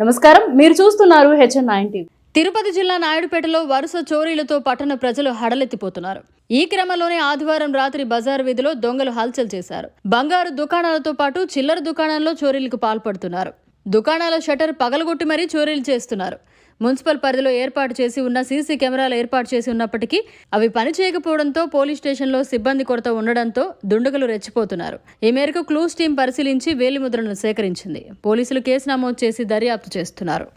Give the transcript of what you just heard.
నమస్కారం, మీరు చూస్తున్నారు HN9 టీవీ. తిరుపతి జిల్లా నాయుడుపేటలో వరుస చోరీలతో పట్టణ ప్రజలు హడలెత్తిపోతున్నారు. ఈ క్రమంలోనే ఆదివారం రాత్రి బజార్ వీధిలో దొంగలు హల్చల్ చేశారు. బంగారు దుకాణాలతో పాటు చిల్లర దుకాణాల్లో చోరీలకు పాల్పడుతున్నారు. దుకాణాల షట్టర్ పగలగొట్టి మరీ చోరీలు చేస్తున్నారు. మున్సిపల్ పరిధిలో ఏర్పాటు చేసి ఉన్న సీసీ కెమెరాలు ఏర్పాటు చేసి ఉన్నప్పటికీ అవి పనిచేయకపోవడంతో పోలీస్ స్టేషన్లో సిబ్బంది కొరత ఉండడంతో దుండగులు రెచ్చిపోతున్నారు. ఈ మేరకు క్లూస్ టీం పరిశీలించి వేలిముద్రలను సేకరించింది. పోలీసులు కేసు నమోదు చేసి దర్యాప్తు చేస్తున్నారు.